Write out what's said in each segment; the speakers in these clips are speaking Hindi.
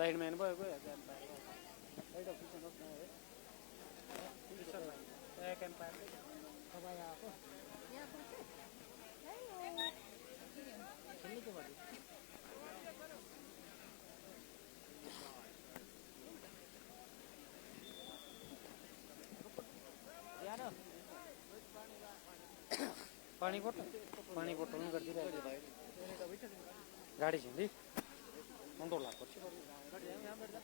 लाइनमैन को है कैन पार राइट ऑफिसर ऑफ है कैन पार कब आया आप यहां पर खेलने के बाद यार पानी बोतल में करती रहे गाड़ी छिंदी मुंडो ला पर्छ गाड़ी यहाँ बैठ जा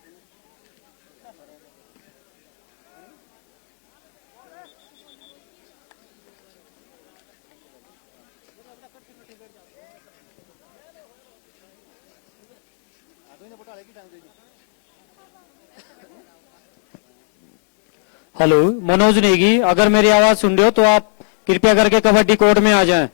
हेलो मनोज नेगी, अगर मेरी आवाज सुन रहे हो तो आप कृपया करके कबड्डी कोर्ट में आ जाएं।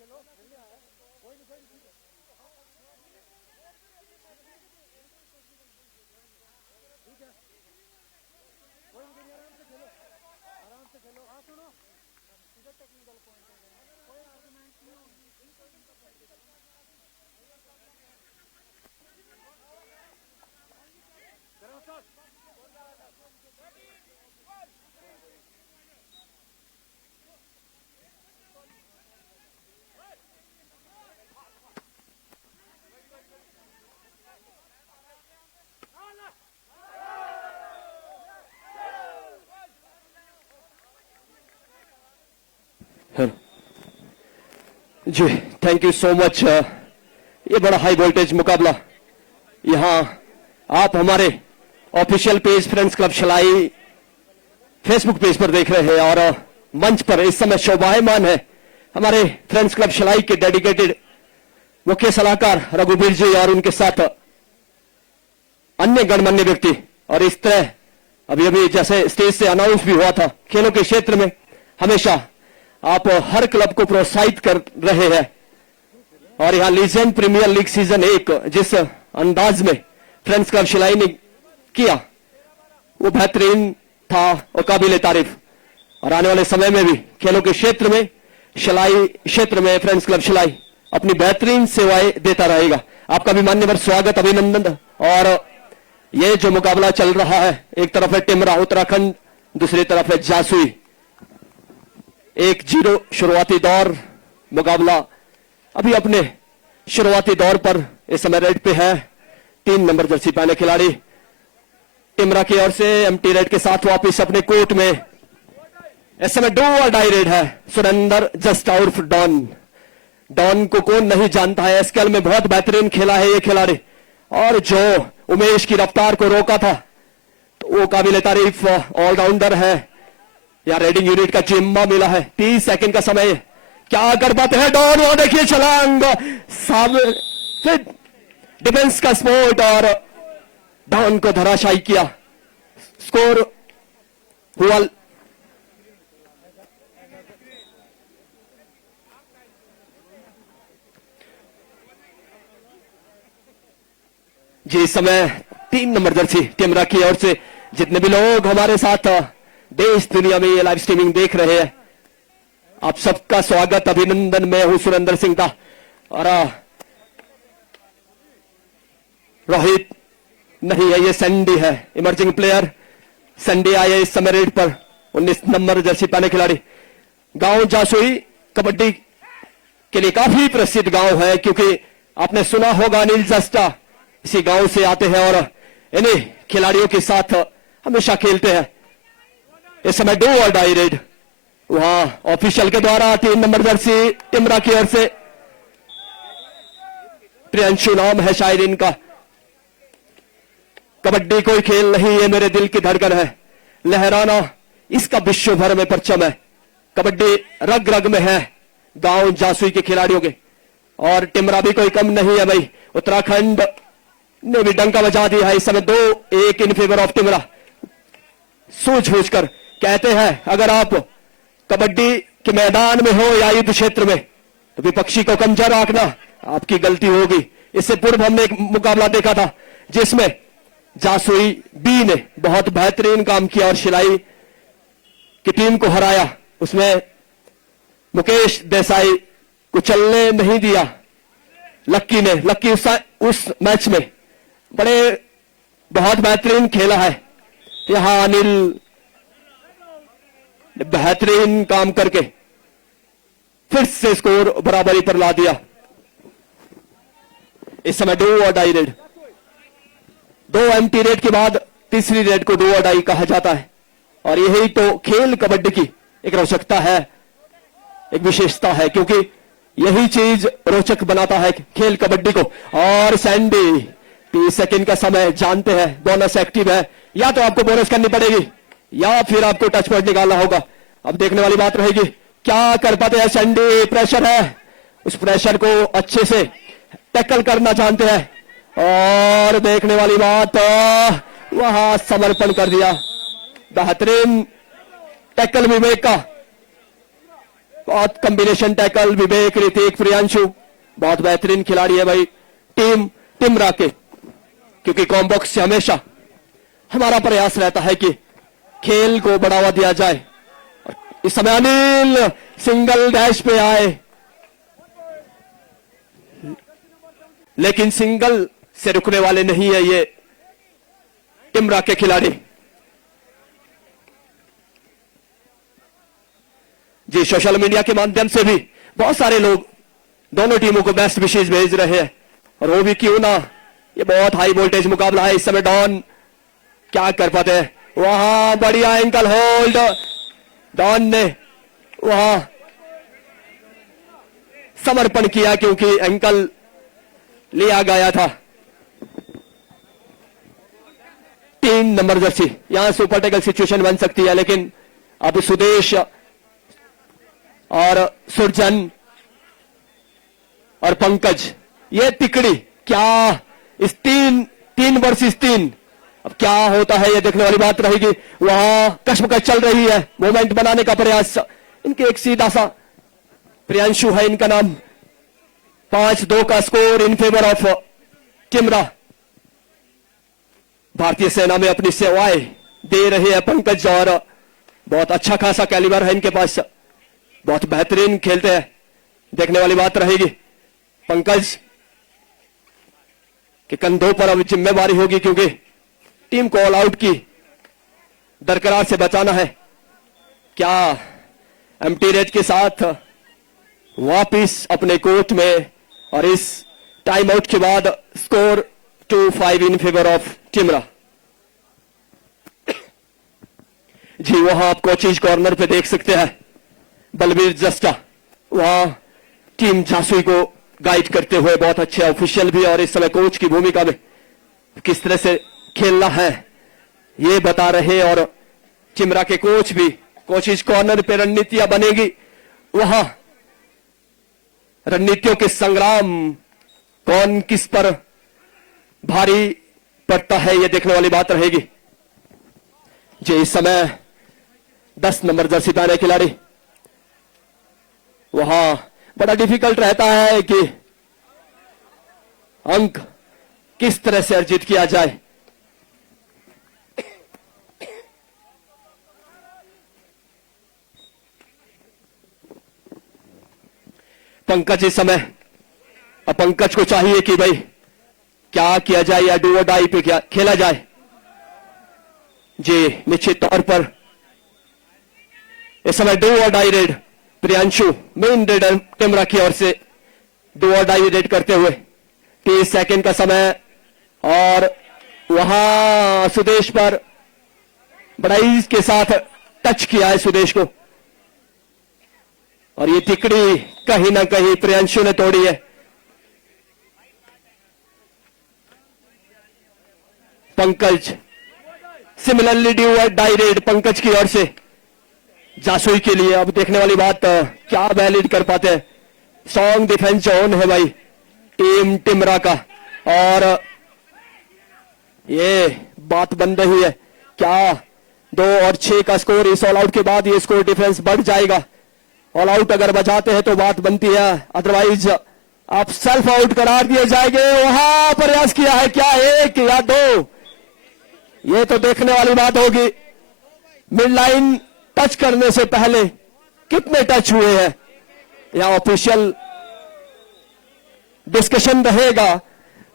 चलो खेलने आया कोई नहीं ठीक है ठीक है कोई नहीं आराम से खेलो हाँ सुनो इधर टेक्निकल पॉइंट है कोई आर्गुमेंट नहीं जी थैंक यू सो मच। ये बड़ा हाई वोल्टेज मुकाबला यहाँ आप हमारे official page friends club Shilai Facebook page पर देख रहे हैं और मंच पर इस समय शोभायमान है हमारे फ्रेंड्स क्लब शिलाई के डेडिकेटेड मुख्य सलाहकार रघुवीर जी और उनके साथ अन्य गणमान्य व्यक्ति। और इस तरह अभी अभी जैसे स्टेज से अनाउंस भी हुआ था, खेलों के क्षेत्र में हमेशा आप हर क्लब को प्रोत्साहित कर रहे हैं और यहां लीजेंड प्रीमियर लीग सीजन 1 जिस अंदाज में फ्रेंड्स क्लब शिलाई ने किया वो बेहतरीन था और काबिल तारीफ। और आने वाले समय में भी खेलों के क्षेत्र में शिलाई क्षेत्र में फ्रेंड्स क्लब शिलाई अपनी बेहतरीन सेवाएं देता रहेगा। आपका भी मान्यवर स्वागत, अभिनंदन। और ये जो मुकाबला चल रहा है, एक तरफ है टिमरा उत्तराखंड, दूसरी तरफ है जासुई। 1-0 शुरुआती दौर, मुकाबला अभी अपने शुरुआती दौर पर इस समय रेड पे है। 3 नंबर जर्सी पहने खिलाड़ी टिमरा की ओर से एम्प्टी रेड के साथ वापस अपने कोर्ट में। इस समय डू और डाई रेड है। Surender just out Don. Don को कौन नहीं जानता है, एसकेएल में बहुत बेहतरीन खेला है ये खिलाड़ी, और जो उमेश की रफ्तार को रोका था तो वो काबिल तारीफ ऑलराउंडर है। या रेडिंग यूनिट का जिम्मा मिला है। 30 सेकंड का समय, क्या कर पाते हैं डॉन। वो देखिए छलांग, सामने डिफेंस का स्पोर्ट और डॉन को धराशायी किया। स्कोर हुआ जी। इस समय 3 नंबर जर्सी टिमरा की ओर से जितने भी लोग हमारे साथ देश दुनिया में ये लाइव स्ट्रीमिंग देख रहे हैं, आप सबका स्वागत, अभिनंदन। मैं हूं सुरेंद्र सिंह दा और रोहित नहीं है, ये सैंडी है, इमर्जिंग प्लेयर सैंडी आए इस समय रेड पर। 19 नंबर जर्सी पहने खिलाड़ी। गांव जासुई कबड्डी के लिए काफी प्रसिद्ध गांव है, क्योंकि आपने सुना होगा अनिल जस्टा इसी गांव से आते हैं और इन्हीं खिलाड़ियों के साथ हमेशा खेलते हैं। इस समय डू और डाई रेड वहां ऑफिशियल के द्वारा 3 नंबर जर्सी टिमरा की ओर से प्रियंशु नाम है शायद इनका। कबड्डी कोई खेल नहीं, ये मेरे दिल की धड़कन है, लहराना इसका विश्व भर में परचम है। कबड्डी रग रग में है गांव जासुई के खिलाड़ियों के, और टिमरा भी कोई कम नहीं है भाई। उत्तराखंड ने भी डंका बजा दिया है इस समय। 2-1 इन फेवर ऑफ टिमरा। सूझ कर कहते हैं, अगर आप कबड्डी के मैदान में हो या युद्ध क्षेत्र में तो विपक्षी को कमजोर रखना आपकी गलती होगी। इससे पूर्व हमने एक मुकाबला देखा था जिसमें जासुई बी ने बहुत बेहतरीन काम किया और शिलाई की टीम को हराया। उसमें मुकेश देसाई को चलने नहीं दिया लक्की ने। लक्की उस मैच में बहुत बेहतरीन खेला है। यहां अनिल ने बेहतरीन काम करके फिर से स्कोर बराबरी पर ला दिया। इस समय डू और डाई रेड, 2 एम्प्टी रेड के बाद तीसरी रेड को डू और डाई कहा जाता है। और यही तो खेल कबड्डी की एक रोचकता है, एक विशेषता है, क्योंकि यही चीज रोचक बनाता है खेल कबड्डी को। और सैंडी 30 सेकंड का समय, जानते हैं बोनस एक्टिव है, या तो आपको बोनस करनी पड़ेगी या फिर आपको टच पॉइंट निकालना होगा। अब देखने वाली बात रहेगी क्या कर पाते हैं सैंडी। प्रेशर है, उस प्रेशर को अच्छे से टैकल करना जानते हैं, और देखने वाली बात वहां समर्पण कर दिया। बेहतरीन टैकल विवेक का, बहुत कॉम्बिनेशन टैकल। विवेक, ऋतिक, प्रियांशु बहुत बेहतरीन खिलाड़ी है भाई टीम टिमरा के, क्योंकि कॉम्बॉक्स से हमेशा हमारा प्रयास रहता है कि खेल को बढ़ावा दिया जाए। इस समय अनिल सिंगल डैश पे आए, लेकिन सिंगल से रुकने वाले नहीं है ये टिमरा के खिलाड़ी। जी, सोशल मीडिया के माध्यम से भी बहुत सारे लोग दोनों टीमों को बेस्ट विशेष भेज रहे हैं, और वो भी क्यों ना। ये बहुत हाई वोल्टेज मुकाबला है। इस समय डॉन क्या कर पाते हैं, वहां बढ़िया एंकल होल्ड डॉन ने वहां समर्पण किया, क्योंकि एंकल लिया गया था। 3 नंबर जर्सी, यहां सुपर टैकल सिचुएशन बन सकती है, लेकिन अब सुदेश और सुरजन और पंकज, ये तिकड़ी क्या इस 3 वर्सेस 3 अब क्या होता है ये देखने वाली बात रहेगी। वहां कश्मकश चल रही है, मोमेंट बनाने का प्रयास। इनके एक सीधा सा प्रियांशु है इनका नाम। 5-2 का स्कोर इन फेवर ऑफ टिमरा। भारतीय सेना में अपनी सेवाएं दे रहे हैं पंकज और बहुत अच्छा खासा कैलिबर है इनके पास, बहुत बेहतरीन खेलते हैं। देखने वाली बात रहेगी पंकज के कंधों पर अब जिम्मेवारी होगी, क्योंकि टीम को ऑल आउट की दरकरार से बचाना है। क्या एम्प्टी रेट के साथ वापिस अपने कोर्ट में, और इस टाइम आउट के बाद score 2-5 in favour of Timra. जी वहां आप कोचिज कॉर्नर पे देख सकते हैं बलबीर जस्टा वहां टीम जासुई को गाइड करते हुए, बहुत अच्छे ऑफिशियल भी और इस समय कोच की भूमिका में किस तरह से खेलना है ये बता रहे। और टिमरा के कोच भी कोचिज कॉर्नर पे रणनीतियां बनेगी, वहां रणनीतियों के संग्राम कौन किस पर भारी पड़ता है ये देखने वाली बात रहेगी। जी इस समय 10 नंबर जर्सी पहने खिलाड़ी, वहां बड़ा डिफिकल्ट रहता है कि अंक किस तरह से अर्जित किया जाए। पंकज इस समय, अब पंकज को चाहिए कि भाई क्या किया जाए, या डू और डाई पे क्या खेला जाए। जी निश्चित तौर पर इस समय डू और die raid Priyanshu main raider Timra की ओर से डू और डाई रेड करते हुए 30 सेकंड का समय, और वहां सुदेश पर बड़ाई के साथ टच किया है सुदेश को, और ये तिकड़ी कहीं ना कहीं प्रियांशु ने तोड़ी है। पंकज सिमिलरली ड्यू और डाई रेड पंकज की ओर से जासुई के लिए। अब देखने वाली बात क्या वैलिड कर पाते हैं। स्ट्रॉन्ग डिफेंस जोन है भाई टीम टिमरा का, और ये बात बन रही है क्या 2 और 6 का स्कोर, इस ऑल आउट के बाद ये स्कोर डिफरेंस बढ़ जाएगा। ऑल आउट अगर बजाते हैं तो बात बनती है, अदरवाइज आप सेल्फ आउट करार दिए जाएंगे। वहां प्रयास किया है क्या 1 या 2, ये तो देखने वाली बात होगी। मिड लाइन टच करने से पहले कितने टच हुए हैं, यहां ऑफिशियल डिस्कशन रहेगा,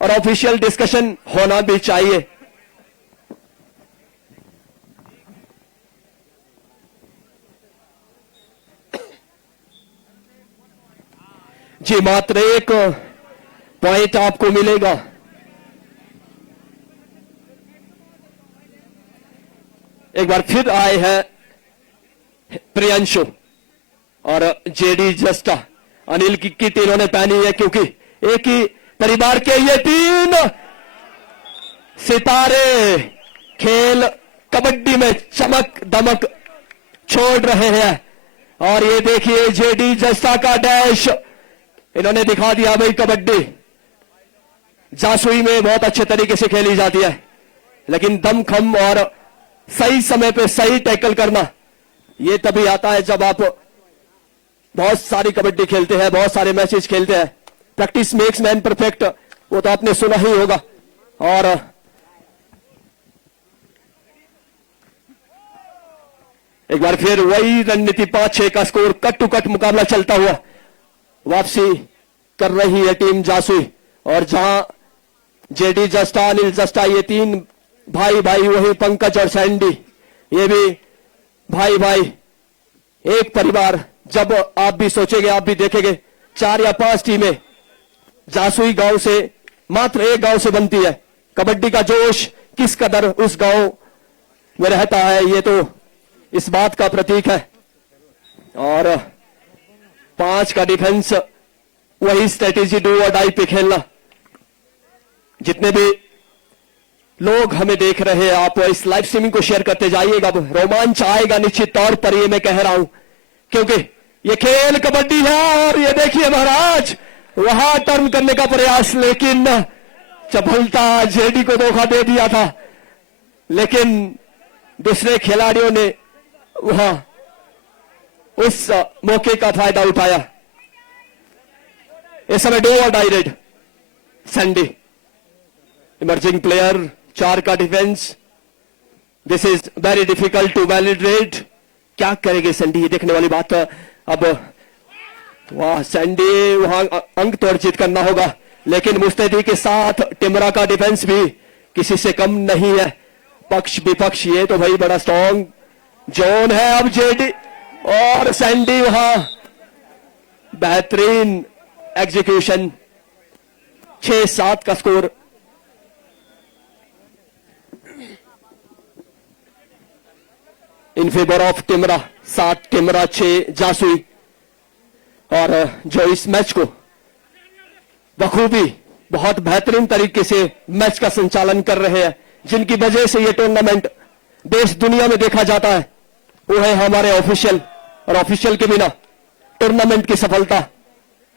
और ऑफिशियल डिस्कशन होना भी चाहिए। जी मात्र 1 पॉइंट आपको मिलेगा। एक बार फिर आए हैं प्रियांशु और जेडी जस्टा। अनिल की किट इन्होंने पहनी है, क्योंकि एक ही परिवार के ये 3 सितारे खेल कबड्डी में चमक दमक छोड़ रहे हैं। और ये देखिए जेडी जस्टा का डैश, इन्होंने दिखा दिया भाई कबड्डी जासुई में बहुत अच्छे तरीके से खेली जाती है, लेकिन दमखम और सही समय पे सही टैकल करना ये तभी आता है जब आप बहुत सारी कबड्डी खेलते हैं, बहुत सारे मैचेस खेलते हैं। प्रैक्टिस मेक्स मैन परफेक्ट, वो तो आपने सुना ही होगा। और एक बार फिर वही रणनीति 5-6 का स्कोर, कट टू कट मुकाबला चलता हुआ वापसी कर रही है टीम जासुई। और जहां जेडी जस्टा, अनिल जस्टा, ये 3 भाई भाई, वही पंकज और सैंडी ये भी भाई भाई, एक परिवार। जब आप भी सोचेंगे, आप भी देखेंगे 4 या 5 टीमें जासुई गांव से, मात्र एक गांव से बनती है। कबड्डी का जोश किस कदर उस गांव में रहता है, ये तो इस बात का प्रतीक है। और 5 का डिफेंस, वही स्ट्रेटेजी डू और डाई पे खेलना। जितने भी लोग हमें देख रहे हैं, आप इस लाइव स्ट्रीमिंग को शेयर करते जाइएगा। रोमांच आएगा निश्चित तौर पर, ये मैं कह रहा हूं, क्योंकि ये खेल कबड्डी है। और ये देखिए महाराज, वहां टर्न करने का प्रयास, लेकिन चपलता जेडी को धोखा दे दिया था। लेकिन दूसरे खिलाड़ियों ने वहां उस मौके का फायदा उठाया। इस समय डू और die raid. Sandy emerging player, 4 का defence. This is very difficult to validate. क्या करेंगे सैंडी, ये देखने वाली बात। अब वाह, सैंडी वहां अंक तो अर्जित करना होगा, लेकिन मुस्तैदी के साथ टिमरा का डिफेंस भी किसी से कम नहीं है। पक्ष विपक्ष ये तो भाई बड़ा स्ट्रॉन्ग जोन है। अब जेडी और सैंडी वहां बेहतरीन एग्जीक्यूशन। 6-7 का स्कोर। In favour of Timra. 7 Timra, 6 Jasui. और जो इस मैच को बखूबी बहुत बेहतरीन तरीके से मैच का संचालन कर रहे हैं, जिनकी वजह से ये टूर्नामेंट देश दुनिया में देखा जाता है, वो है हमारे ऑफिशियल। और ऑफिशियल के बिना टूर्नामेंट की सफलता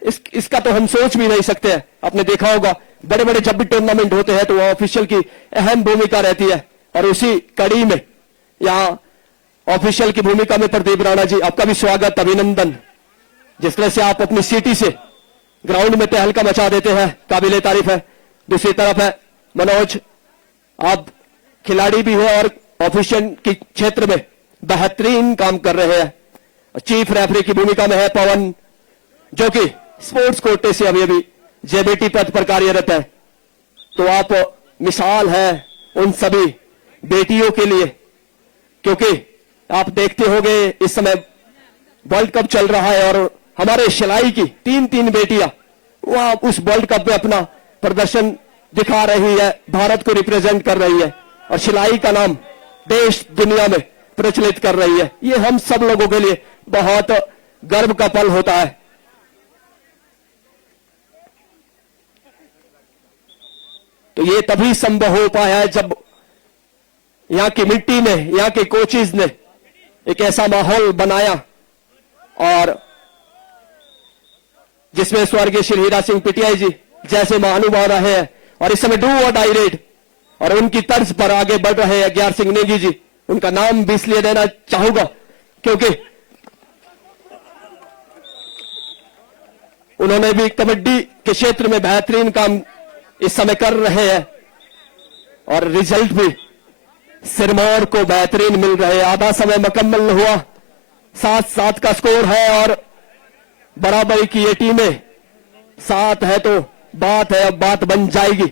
इसका तो हम सोच भी नहीं सकते हैं। आपने देखा होगा बड़े बड़े जब भी टूर्नामेंट होते हैं तो वहां ऑफिशियल की अहम भूमिका रहती है। और उसी कड़ी में यहां ऑफिशियल की भूमिका में प्रदीप राणा जी, आपका भी स्वागत, अभिनंदन। जिस तरह से आप अपनी सीटी से ग्राउंड में तहलका मचा देते हैं, काबिले तारीफ है। दूसरी तरफ है मनोज, आप खिलाड़ी भी हो और ऑफिशियल के क्षेत्र में बेहतरीन काम कर रहे हैं। चीफ रेफरी की भूमिका में है पवन, जो कि स्पोर्ट्स कोटे से अभी जेबीटी पद पर कार्यरत है। तो आप मिसाल है उन सभी बेटियों के लिए, क्योंकि आप देखते होंगे इस समय वर्ल्ड कप चल रहा है और हमारे शिलाई की 3 बेटियां वहां उस वर्ल्ड कप में अपना प्रदर्शन दिखा रही है, भारत को रिप्रेजेंट कर रही है और शिलाई का नाम देश दुनिया में प्रचलित कर रही है। ये हम सब लोगों के लिए बहुत गर्व का पल होता है। तो ये तभी संभव हो पाया है जब यहां की मिट्टी ने, यहां के कोचेज ने एक ऐसा माहौल बनाया और जिसमें स्वर्गीय श्री हीरा सिंह पीटीआई जी जैसे महानुभाव रहे हैं और इस समय डू और डाई रेड और उनकी तर्ज पर आगे बढ़ रहे हैं ज्ञान सिंह नेगी जी। उनका नाम भी इसलिए लेना चाहूंगा क्योंकि उन्होंने भी कबड्डी के क्षेत्र में बेहतरीन काम इस समय कर रहे हैं और रिजल्ट भी सिरमौर को बेहतरीन मिल रहे हैं। आधा समय मुकम्मल हुआ, 7-7 का स्कोर है और बराबरी की ये टीमें 7 है तो बात है, अब बात बन जाएगी।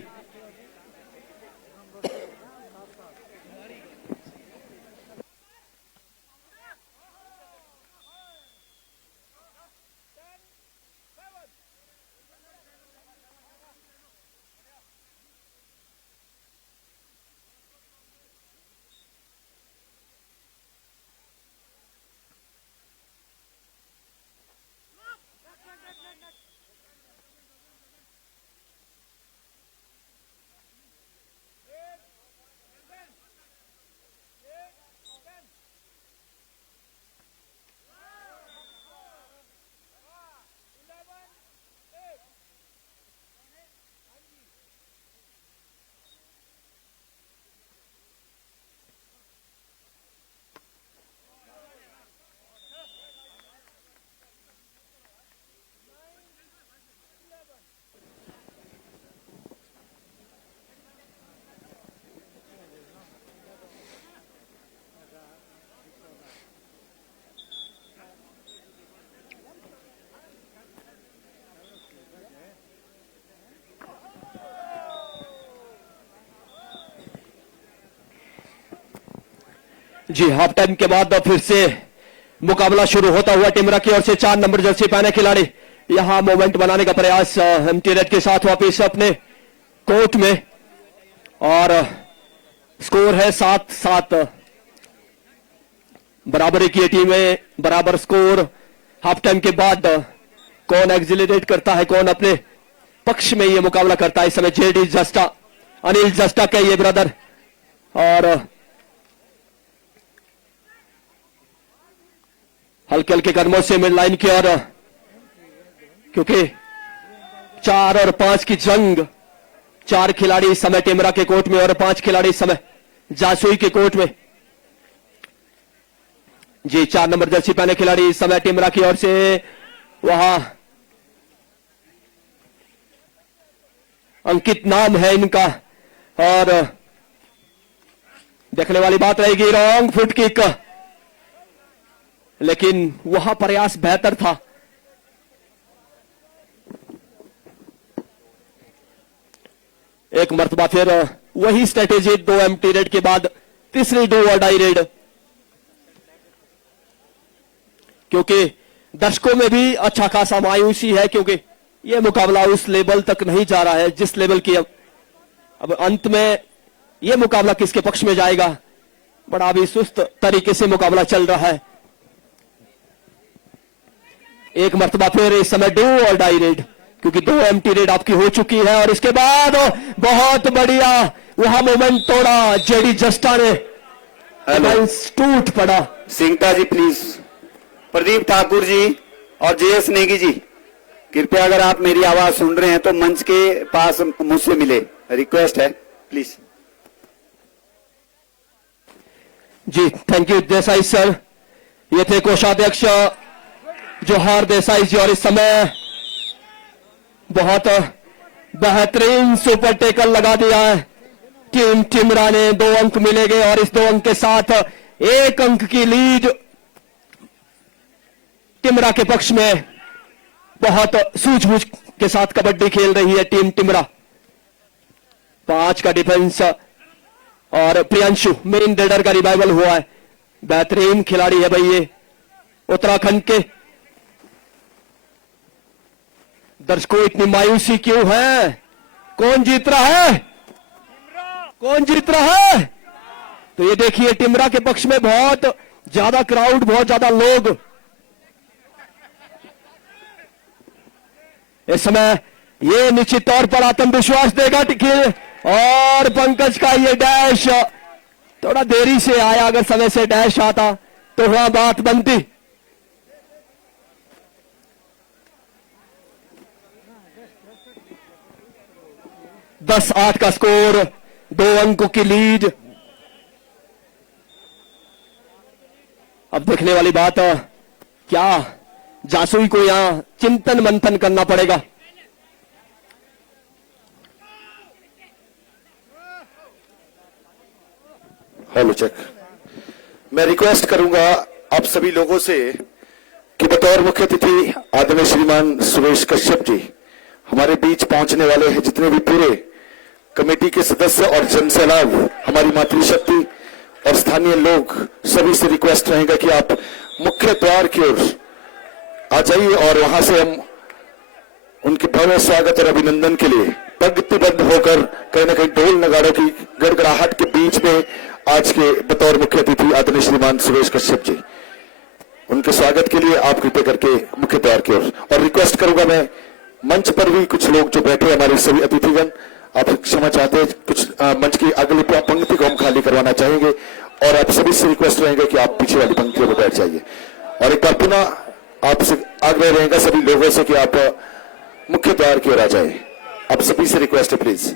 जी, हाफ टाइम के बाद फिर से मुकाबला शुरू होता हुआ टिमरा की ओर से 4 नंबर जर्सी पहने खिलाड़ी यहां मोमेंट बनाने का प्रयास एमटी रेड के साथ वापिस अपने कोर्ट में और स्कोर है 7-7। बराबरी की टीमें, बराबर स्कोर। हाफ टाइम के बाद कौन एक्सिलरेट करता है, कौन अपने पक्ष में ये मुकाबला करता है। इस समय जेडी जस्टा, अनिल जस्टा के ये ब्रदर और हल्के हल्के कदमों से मिड लाइन की ओर, क्योंकि 4 और 5 की जंग। 4 खिलाड़ी इस समय टिमरा के कोर्ट में और 5 खिलाड़ी इस समय जासुई के कोर्ट में। जी 4 नंबर जर्सी पहने खिलाड़ी इस समय टिमरा की ओर से वहां अंकित नाम है इनका, और देखने वाली बात रहेगी रॉन्ग फुट किक, लेकिन वहां प्रयास बेहतर था। एक मर्तबा फिर वही स्ट्रेटेजी, 2 एम्प्टी रेड के बाद तीसरी डू और डाई रेड, क्योंकि दर्शकों में भी अच्छा खासा मायूसी है, क्योंकि यह मुकाबला उस लेवल तक नहीं जा रहा है जिस लेवल की अब अंत में यह मुकाबला किसके पक्ष में जाएगा, बड़ा भी सुस्त तरीके से मुकाबला चल रहा है। एक मर्तबा फिर इस समय डू और डाई रेड, क्योंकि 2 एम्प्टी रेड आपकी हो चुकी है, और इसके बाद बहुत बढ़िया वहां मोमेंट तोड़ा जेडी जस्टा ने, टूट पड़ा। सिंगटा जी प्लीज, प्रदीप ठाकुर जी और जेएस नेगी जी, कृपया अगर आप मेरी आवाज सुन रहे हैं तो मंच के पास मुझसे मिले, रिक्वेस्ट है प्लीज। जी थैंक यू देसाई सर, ये थे कोषाध्यक्ष जोहार देसाई जी, और इस समय बहुत बेहतरीन सुपर टेकल लगा दिया है टीम टिमरा ने। 2 अंक मिलेंगे और इस 2 अंक के साथ 1 अंक की लीड टिमरा के पक्ष में। बहुत सूझबूझ के साथ कबड्डी खेल रही है टीम टिमरा। 5 का डिफेंस, और प्रियांशु मेन रेडर का रिवाइवल हुआ है, बेहतरीन खिलाड़ी है भाई ये उत्तराखंड के। दर्शकों इतनी मायूसी क्यों है? कौन जीत रहा है? कौन जीत रहा है? तो ये देखिए टिमरा के पक्ष में बहुत ज्यादा क्राउड, बहुत ज्यादा लोग इस समय। ये निश्चित तौर पर आत्मविश्वास देगा टिकिल, और पंकज का ये डैश थोड़ा देरी से आया, अगर समय से डैश आता तो थोड़ा बात बनती। 10-8 का स्कोर, 2 अंकों की लीड। अब देखने वाली बात, क्या जासुई को यहां चिंतन मंथन करना पड़ेगा। Hello check. मैं रिक्वेस्ट करूंगा आप सभी लोगों से कि बतौर मुख्य अतिथि आदरणीय श्रीमान सुरेश कश्यप जी हमारे बीच पहुंचने वाले हैं। जितने भी पूरे कमेटी के सदस्य और जनसैलाब, हमारी मातृशक्ति और स्थानीय लोग, सभी से रिक्वेस्ट रहेगा कि आप मुख्य द्वार की ओर आ जाइए, और वहां से हम उनके भव्य स्वागत और अभिनंदन के लिए पंक्तिबद्ध होकर कहीं ना कहीं ढोल नगाड़ों की गड़गड़ाहट के बीच में आज के बतौर मुख्य अतिथि आदरणीय श्रीमान सुरेश कश्यप जी, उनके स्वागत के लिए आप कृपया करके मुख्य द्वार की ओर। और रिक्वेस्ट करूंगा मैं, मंच पर भी कुछ लोग जो बैठे हमारे सभी अतिथिगण, आप क्षमा चाहते हैं, कुछ मंच की अगली पंक्ति को हम खाली करवाना चाहेंगे, और आप सभी से रिक्वेस्ट रहेंगे कि आप पीछे वाली पंक्तियों में बैठ जाइए। और एक बार पुनः आपसे आग्रह रहेगा सभी लोगों से कि आप मुख्य द्वार की ओर आ जाए। आप सभी से रिक्वेस्ट है प्लीज।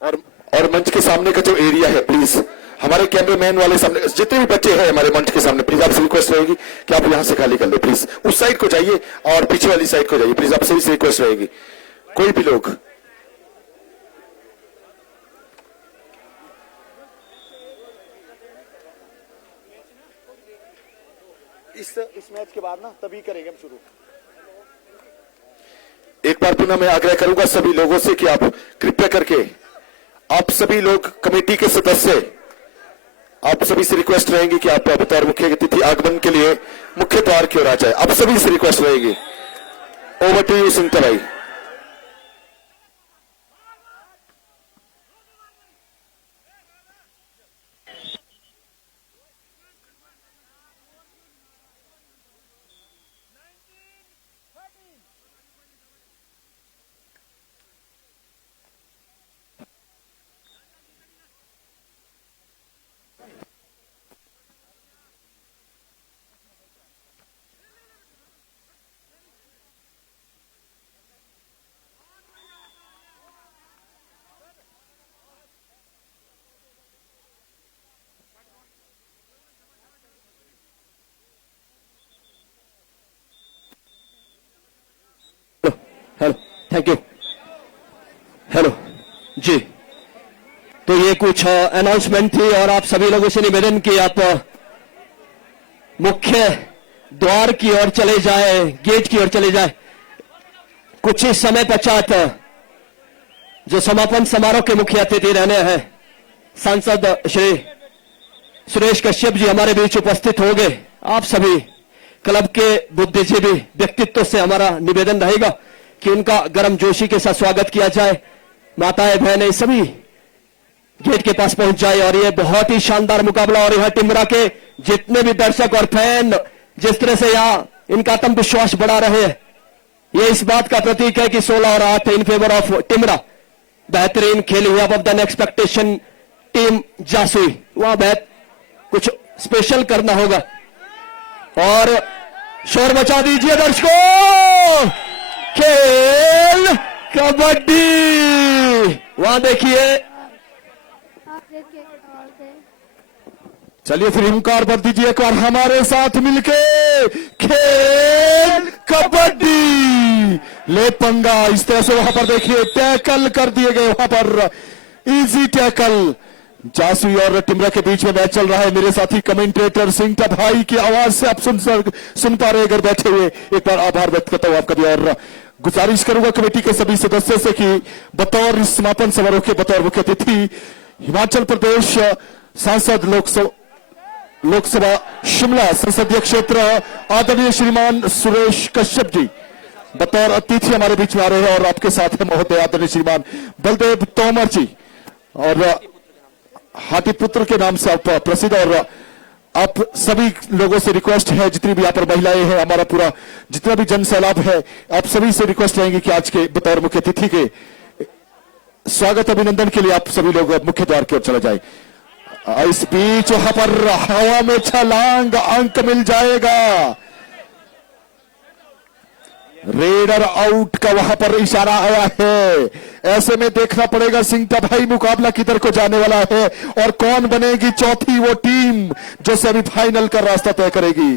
और मंच के सामने का जो एरिया है प्लीज, हमारे कैमरामैन वाले सामने जितने भी बच्चे हैं हमारे मंच के सामने, प्लीज आपसे रिक्वेस्ट रहेगी कि आप यहां से खाली कर लो प्लीज। उस साइड को जाइए और पीछे वाली साइड को जाइए प्लीज, आप सभी से रिक्वेस्ट रहेगी। कोई भी लोग इस मैच के बाद ना तभी करेंगे हम शुरू। एक बार पुनः मैं आग्रह करूंगा सभी लोगों से कि आप कृपया करके, आप सभी लोग कमेटी के सदस्य, आप सभी से रिक्वेस्ट रहेंगे कि आप बतौर मुख्य अतिथि आगमन के लिए मुख्य द्वार की ओर आ जाए। आप सभी से रिक्वेस्ट रहेगी। ओवर टू यू सिंगटा भाई। Thank you. हेलो जी, तो ये कुछ अनाउंसमेंट थी और आप सभी लोगों से निवेदन कि आप मुख्य द्वार की ओर चले जाए, गेट की ओर चले जाए। कुछ ही समय पश्चात जो समापन समारोह के मुख्य अतिथि रहने हैं सांसद श्री सुरेश कश्यप जी हमारे बीच उपस्थित हो गए। आप सभी क्लब के बुद्धिजीवी व्यक्तित्व से हमारा निवेदन रहेगा कि उनका गर्मजोशी के साथ स्वागत किया जाए। माताएं बहनें सभी गेट के पास पहुंच जाए और ये बहुत ही शानदार मुकाबला और यहां टिमरा के जितने भी दर्शक और फैन जिस तरह से यहां इनका आत्मविश्वास बढ़ा रहे हैं, ये इस बात का प्रतीक है कि 16 और 8 इन फेवर ऑफ टिमरा। बेहतरीन खेली हुई अब देन एक्सपेक्टेशन टीम जासुई, वहां कुछ स्पेशल करना होगा और शोर मचा दीजिए दर्शकों। खेल कबड्डी, वहां देखिए। चलिए फिर हिमकार भर दीजिए एक बार हमारे साथ मिलके। खेल कबड्डी, ले पंगा, इस तरह से वहां पर देखिए टैकल कर दिए गए, वहां पर इजी टैकल। जासुई और टिमरा के बीच में मैच चल रहा है। मेरे साथी कमेंटेटर सिंटा भाई की आवाज से आप सुन पा रहे हैं अगर बैठे हुए, एक बार आभार व्यक्त करता हूं आपका भी और गुजारिश करूंगा कमेटी के सभी सदस्यों से कि बतौर इस समापन समारोह के बतौर मुख्य अतिथि हिमाचल प्रदेश सांसद लोकसभा शिमला संसदीय क्षेत्र आदरणीय श्रीमान सुरेश कश्यप जी बतौर अतिथि हमारे बीच में आ रहे हैं और आपके साथ है महोदय आदरणीय श्रीमान बलदेव तोमर जी और हाथी पुत्र के नाम से आप प्रसिद्ध। और आप सभी लोगों से रिक्वेस्ट है, जितनी भी यहाँ पर महिलाएं हैं, हमारा पूरा जितना भी जन सैलाब है, आप सभी से रिक्वेस्ट रहेंगे कि आज के बतौर मुख्य अतिथि के स्वागत अभिनंदन के लिए आप सभी लोग मुख्य द्वार की ओर चले जाए। इस बीच वहां पर हवा में छलांग, अंक मिल जाएगा। रेडर आउट का वहां पर इशारा आया है। ऐसे में देखना पड़ेगा सिंटा भाई मुकाबला किधर को जाने वाला है और कौन बनेगी चौथी वो टीम जो सेमीफाइनल का रास्ता तय करेगी।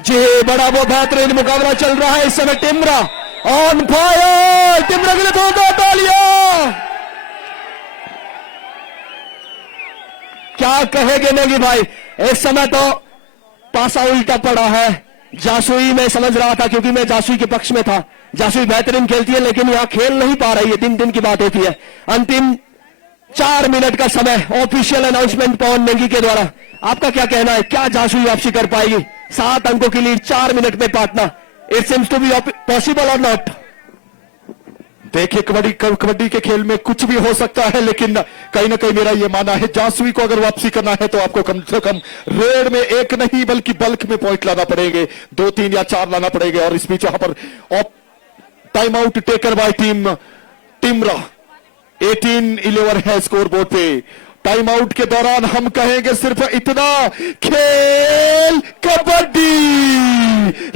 जी, बड़ा वो बेहतरीन मुकाबला चल रहा है इस समय। टिमरा ऑन फायर, टिमरा के लिए दो तालियां। क्या कहेंगे नेगी भाई, इस समय तो पासा उल्टा पड़ा है। जासुई मैं समझ रहा था क्योंकि मैं जासुई के पक्ष में था। जासुई बेहतरीन खेलती है लेकिन यहां खेल नहीं पा रही है, दिन की बात होती है। अंतिम 4 मिनट का समय ऑफिशियल अनाउंसमेंट पवन नेगी के द्वारा। आपका क्या कहना है, क्या जासुई वापसी कर पाएगी? 7 अंकों की लीड 4 मिनट में Patna, it seems to be possible और नॉट? देखिए कबड्डी के खेल में कुछ भी हो सकता है, लेकिन कहीं ना कहीं मेरा यह मानना है जासुई को अगर वापसी करना है तो आपको कम से कम रेड में 1 नहीं बल्कि बल्क में पॉइंट लाना पड़ेंगे, 2, 3 या 4 लाना पड़ेगा। और इस बीच वहां पर time out taken by team Timra. 18-11 है स्कोर बोर्ड पे। टाइम आउट के दौरान हम कहेंगे सिर्फ इतना, खेल कबड्डी,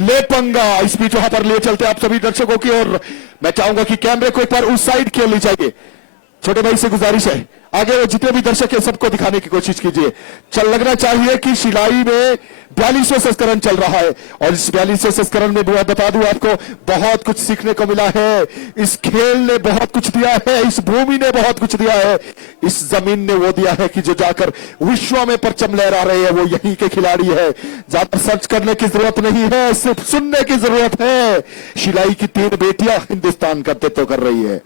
ले पंगा। इस बीच वहां पर ले चलते आप सभी दर्शकों की और मैं चाहूंगा कि कैमरे को एक बार उस साइड खेल ली जाइए। छोटे भाई से गुजारिश है, आगे वो जितने भी दर्शक है सबको दिखाने की कोशिश कीजिए। लगना चाहिए कि शिलाई में 42वां संस्करण चल रहा है और इस 42वें संस्करण में बता दूं आपको बहुत कुछ सीखने को मिला है। इस खेल ने बहुत कुछ दिया है, इस भूमि ने बहुत कुछ दिया है, इस जमीन ने वो दिया है कि जो जाकर विश्व में परचम लहरा रहे हैं वो यहीं के खिलाड़ी है। ज्यादा सर्च करने की जरूरत नहीं है, सिर्फ सुनने की जरूरत है। शिलाई की 3 बेटियां हिंदुस्तान का नेतृत्व कर रही है।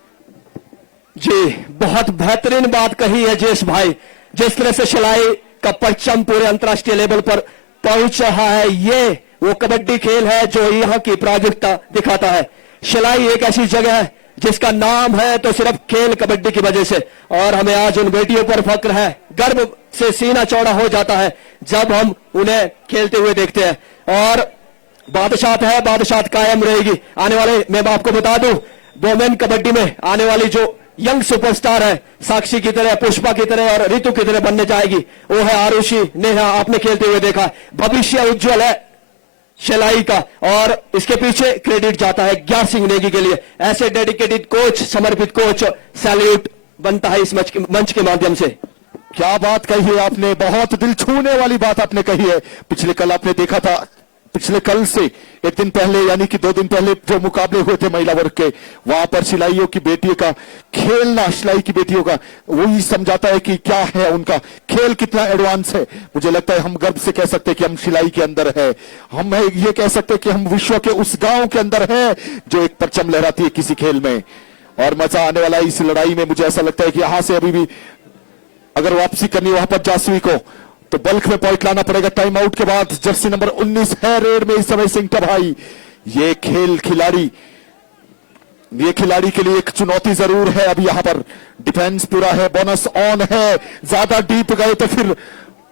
जी, बहुत बेहतरीन बात कही है जेस भाई। जिस तरह से शिलाई का परचम पूरे अंतर्राष्ट्रीय लेवल पर पहुंच रहा है, ये वो कबड्डी खेल है जो यहाँ की प्रायोगिकता दिखाता है। शिलाई एक ऐसी जगह है जिसका नाम है तो सिर्फ खेल कबड्डी की वजह से, और हमें आज उन बेटियों पर फक्र है। गर्व से सीना चौड़ा हो जाता है जब हम उन्हें खेलते हुए देखते हैं और बादशाह है, बादशाह कायम रहेगी। आने वाले मैं आपको बता दूं, वोमेन कबड्डी में आने वाली जो यंग सुपरस्टार है, साक्षी की तरह, पुष्पा की तरह और ऋतु की तरह बनने जाएगी, वो है आरुषि, नेहा। आपने खेलते हुए देखा, भविष्य उज्जवल है शिलाई का और इसके पीछे क्रेडिट जाता है ज्ञान सिंह नेगी के लिए। ऐसे डेडिकेटेड कोच, समर्पित कोच, सैल्यूट बनता है इस मंच के माध्यम से। क्या बात कही है आपने, बहुत दिल छूने वाली बात आपने कही है। पिछले कल आपने देखा था पिछले कल से एक दिन पहले यानी कि 2 दिन पहले जो मुकाबले हुए थे महिला वर्ग के, वहां पर सिलाइयों की बेटियों का खेलना, सिलाई की बेटियों का, वही समझाता है कि क्या है उनका खेल, कितना एडवांस है। मुझे लगता है हम गर्व से कह सकते हैं कि हम सिलाई के अंदर है। हम ये कह सकते हैं कि हम विश्व के उस गांव के अंदर है जो एक परचम लहराती है किसी खेल में। और मजा आने वाला इस लड़ाई में। मुझे ऐसा लगता है कि यहां से अभी भी अगर वापसी करनी वहां पर जासुई को, तो बल्क में पॉइंट लाना पड़ेगा। टाइम आउट के बाद जर्सी नंबर 19 है रेड में इस समय सिंह भाई। ये खिलाड़ी के लिए एक चुनौती जरूर है। अभी यहां पर डिफेंस पूरा है, बोनस ऑन है, ज्यादा डीप गए तो फिर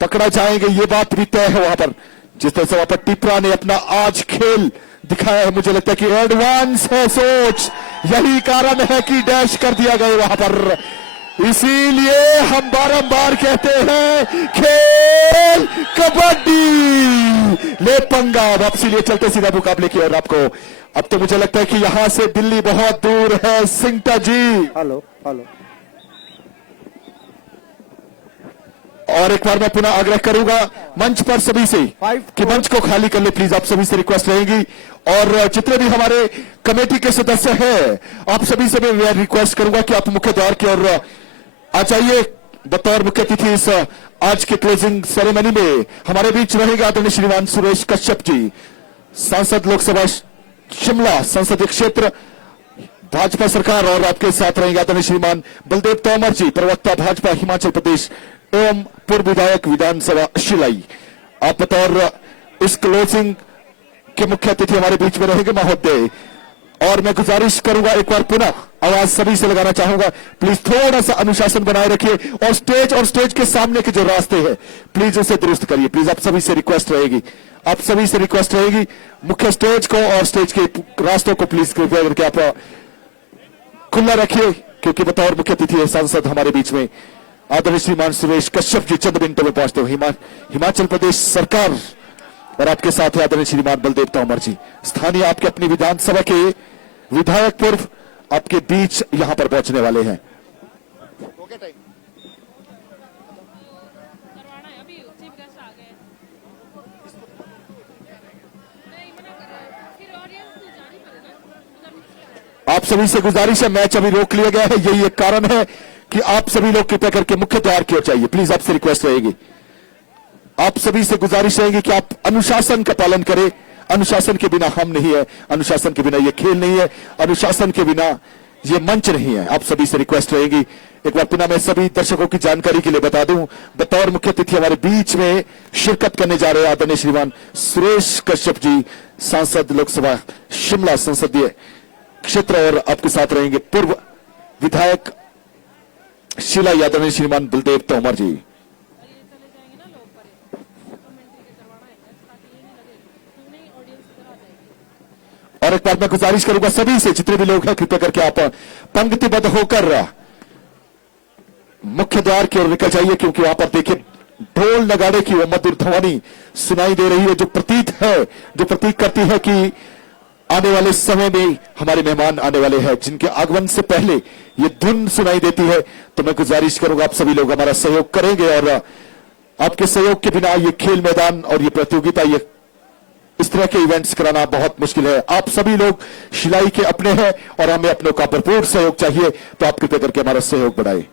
पकड़ा जाएंगे, ये बात भी तय है। वहां पर जिस तरह से वहां पर टिपरा ने अपना आज खेल दिखाया है, मुझे लगता है कि एडवांस है सोच, यही कारण है कि डैश कर दिया गया वहां पर। इसीलिए हम बारंबार कहते हैं खेल कबड्डी, ले पंगा। वापसी लिए चलते सीधा मुकाबले की ओर आपको। अब तो मुझे लगता है कि यहां से दिल्ली बहुत दूर है। सिंगटा जी हेलो हेलो। और एक बार मैं पुनः आग्रह करूंगा मंच पर सभी से कि मंच को खाली कर ले प्लीज, आप सभी से रिक्वेस्ट रहेगी। और जितने भी हमारे कमेटी के सदस्य हैं, आप सभी से मैं रिक्वेस्ट करूंगा कि आप मुख्य द्वार की ओर आ जाइए। बतौर मुख्य अतिथि इस आज के क्लोजिंग सेरेमनी में हमारे बीच रहेंगे आदरणीय श्रीमान सुरेश कश्यप जी, सांसद लोकसभा शिमला संसदीय क्षेत्र भाजपा सरकार। और आपके साथ रहेंगे आदरणीय श्रीमान बलदेव तोमर जी, प्रवक्ता भाजपा हिमाचल प्रदेश एवं पूर्व विधायक विधानसभा शिलाई। आप बतौर इस क्लोजिंग के मुख्य अतिथि हमारे बीच में रहेंगे महोदय। और मैं गुजारिश करूंगा, एक बार पुनः आवाज सभी से लगाना चाहूंगा, प्लीज थोड़ा सा अनुशासन बनाए रखिए। और स्टेज के सामने के जो रास्ते हैं प्लीज उसे दुरुस्त करिए। प्लीज आप सभी से रिक्वेस्ट रहेगी, आप सभी से रिक्वेस्ट रहेगी, मुख्य स्टेज को और स्टेज के रास्तों को प्लीज कृपया करके आप खुला रखिए, क्योंकि बतौर मुख्य अतिथि सांसद हमारे बीच में आदरणीय श्रीमान सुरेश कश्यप जी चंद मिनटों में पहुंचते हुए हिमाचल प्रदेश सरकार। और आपके साथ है आदरणीय श्रीमान बलदेव तोमर जी, स्थानीय आपके अपनी विधानसभा के विधायक पूर्व आपके बीच यहां पर पहुंचने वाले हैं। आप सभी से गुजारिश है, मैच अभी रोक लिया गया है, यही एक कारण है कि आप सभी लोग कृपया करके मुख्य द्वार की ओर चाहिए। प्लीज आपसे रिक्वेस्ट रहेगी, आप सभी से गुजारिश रहेगी कि आप अनुशासन का पालन करें। अनुशासन के बिना हम नहीं है, अनुशासन के बिना ये खेल नहीं है, अनुशासन के बिना ये मंच नहीं है। आप सभी से रिक्वेस्ट रहेगी। एक बार पुनः मैं सभी दर्शकों की जानकारी के लिए बता दूं, बतौर मुख्य अतिथि हमारे बीच में शिरकत करने जा रहे आदरणीय श्रीमान सुरेश कश्यप जी, सांसद लोकसभा शिमला संसदीय क्षेत्र। और आपके साथ रहेंगे पूर्व विधायक शिला आदरणीय श्रीमान बलदेव तोमर जी। और एक बार मैं गुजारिश करूंगा सभी से, जितने भी लोग हैं कृपया करके आप पंक्तिबद्ध होकर मुख्य द्वार की ओर निकल जाइए, क्योंकि वहां पर देखिए ढोल नगाड़े की वो मधुर ध्वनि सुनाई दे रही है, जो प्रतीक करती है कि आने वाले समय में हमारे मेहमान आने वाले हैं, जिनके आगमन से पहले ये धुन सुनाई देती है। तो मैं गुजारिश करूंगा आप सभी लोग हमारा सहयोग करेंगे, और आपके सहयोग के बिना ये खेल मैदान और ये प्रतियोगिता, ये इस तरह के इवेंट्स कराना बहुत मुश्किल है। आप सभी लोग शिलाई के अपने हैं और हमें अपनों का भरपूर सहयोग चाहिए, तो आप कृपया करके हमारा सहयोग बढ़ाएं।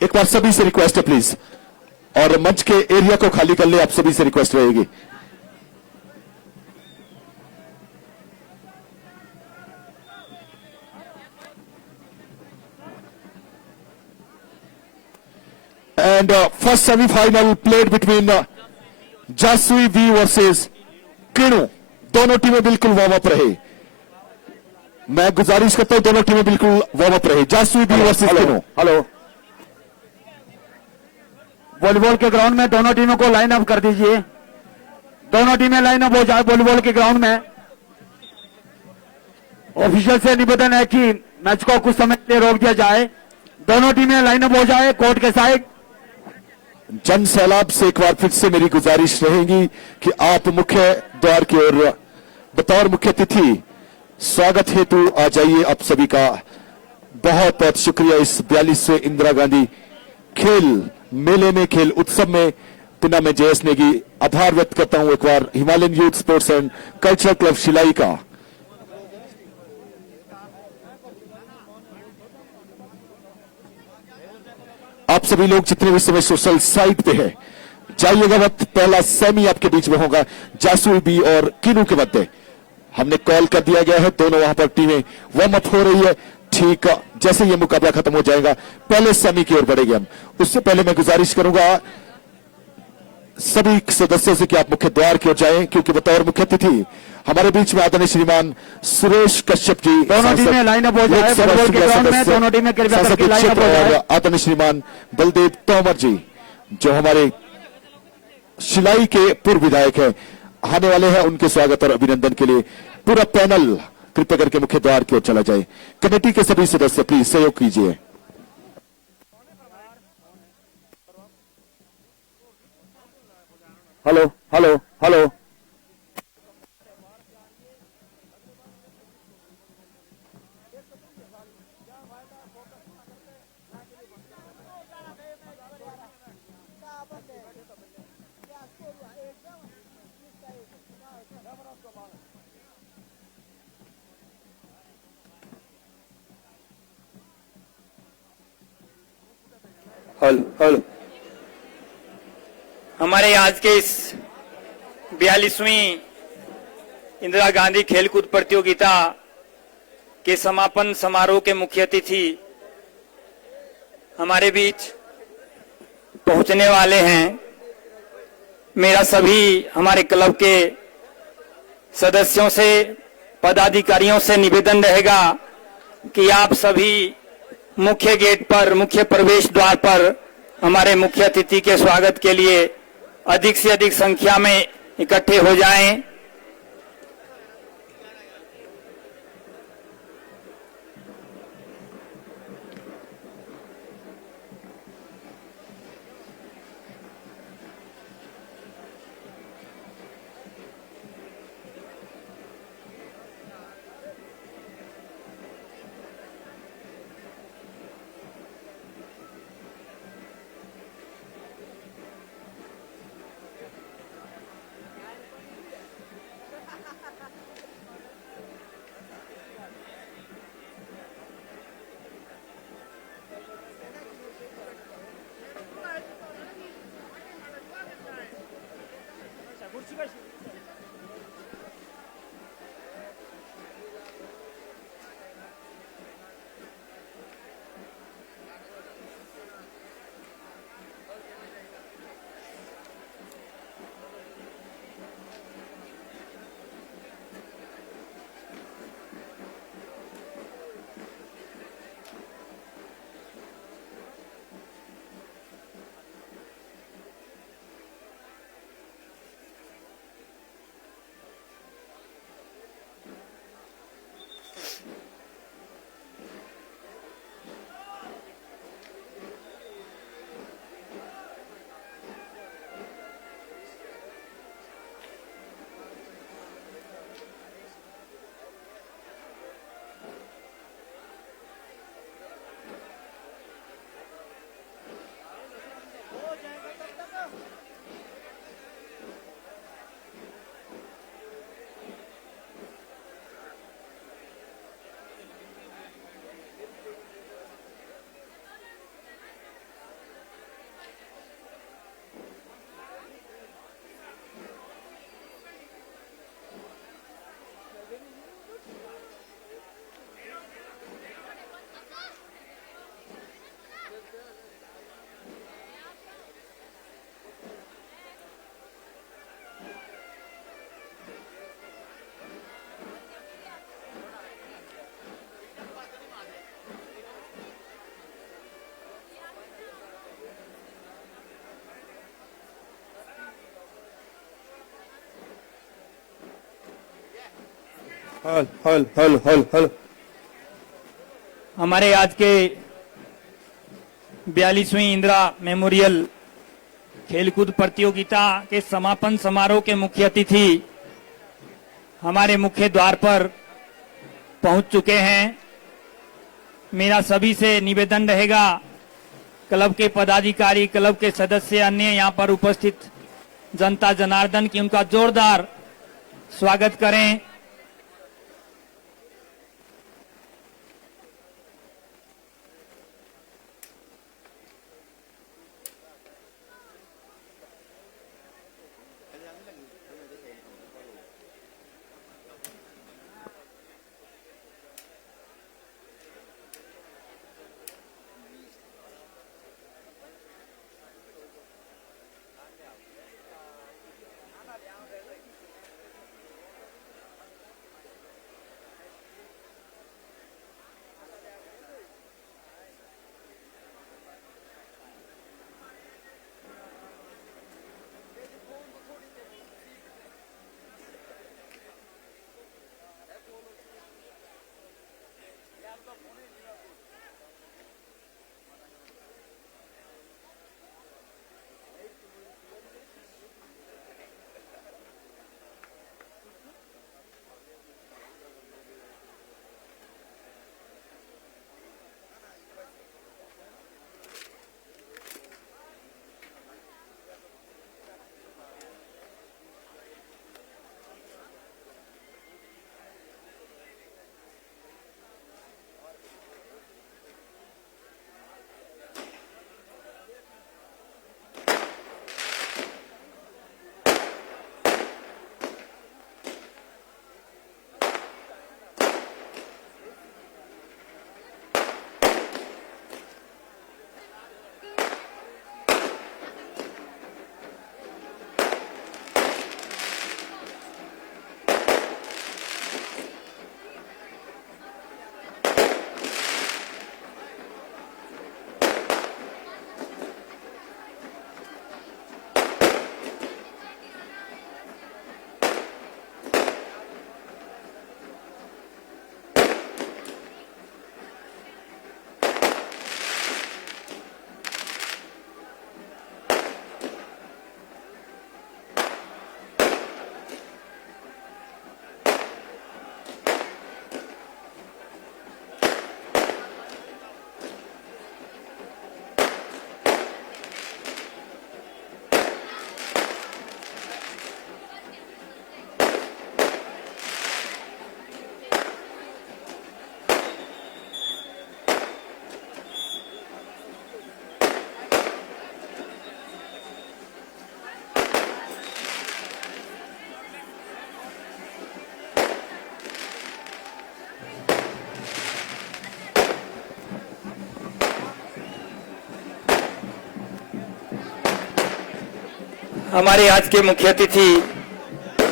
एक बार सभी से रिक्वेस्ट है प्लीज, और मंच के एरिया को खाली कर ले, आप सभी से रिक्वेस्ट रहेगी। And first semi-final played between Jasui V versus Kinu. दोनों टीमें बिल्कुल वार्म अप रहे। मैं गुजारिश करता हूं दोनों टीमें बिल्कुल वार्म अप रहे। जासुई वी वर्सेस किणु। हेलो, वॉलीबॉल के ग्राउंड में दोनों टीमों को लाइन अप कर दीजिए। दोनों टीमें लाइन अप हो जाए वॉलीबॉल के ग्राउंड में। ऑफिशियल से निवेदन है कि मैच को कुछ समय के लिए रोक दिया जाए। दोनों टीमें लाइन अप हो जाए कोर्ट के साइड। जन सैलाब से एक बार फिर से मेरी गुजारिश रहेगी कि आप मुख्य द्वार की ओर बतौर मुख्य अतिथि स्वागत हेतु आ जाइए। आप सभी का बहुत बहुत शुक्रिया इस 42वें इंदिरा गांधी खेल मेले में, खेल उत्सव में पिना में जयस नेगी आभार व्यक्त करता हूं एक बार Himalayan youth sports and cultural club Shilai का। आप सभी लोग जितने भी समय सोशल साइट पे है जाइएगा मत। पहला सेमी आपके बीच में होगा जासूल बी और किनू के मध्य। हमने कॉल कर दिया गया है, दोनों वहां पर टीमें वार्म अप हो रही है। ठीक जैसे ये मुकाबला खत्म हो जाएगा पहले सेमी की ओर बढ़ेंगे हम। उससे पहले मैं गुजारिश करूंगा सभी सदस्यों से कि आप मुख्य द्वार की ओर जाएं, क्योंकि बतौर मुख्य अतिथि हमारे बीच में आदरणीय श्रीमान सुरेश कश्यप जी, दोनों टीमें लाइन अप हो जाए। फुटबॉल के ग्राउंड में दोनों टीमें कृपया करके लाइन अप हो जाए। आदरणीय श्रीमान बलदेव तोमर जी जो हमारे शिलाई के पूर्व विधायक है आने वाले हैं, उनके स्वागत और अभिनंदन के लिए पूरा पैनल कृपया करके मुख्य द्वार की ओर चला जाए। कमेटी के सभी सदस्य प्लीज सहयोग कीजिए। Hello hello hello. हेलो। हमारे आज के इस 42वीं इंदिरा गांधी खेलकूद प्रतियोगिता के समापन समारोह के मुख्य अतिथि हमारे बीच पहुंचने वाले हैं। मेरा सभी हमारे क्लब के सदस्यों से, पदाधिकारियों से निवेदन रहेगा कि आप सभी मुख्य गेट पर, मुख्य प्रवेश द्वार पर हमारे मुख्य अतिथि के स्वागत के लिए अधिक से अधिक संख्या में इकट्ठे हो जाएं। हल। हमारे आज के 42वीं इंदिरा मेमोरियल खेलकूद प्रतियोगिता के समापन समारोह के मुख्य अतिथि हमारे मुख्य द्वार पर पहुंच चुके हैं। मेरा सभी से निवेदन रहेगा क्लब के पदाधिकारी, क्लब के सदस्य, अन्य यहाँ पर उपस्थित जनता जनार्दन की उनका जोरदार स्वागत करें। हमारे आज के मुख्य अतिथि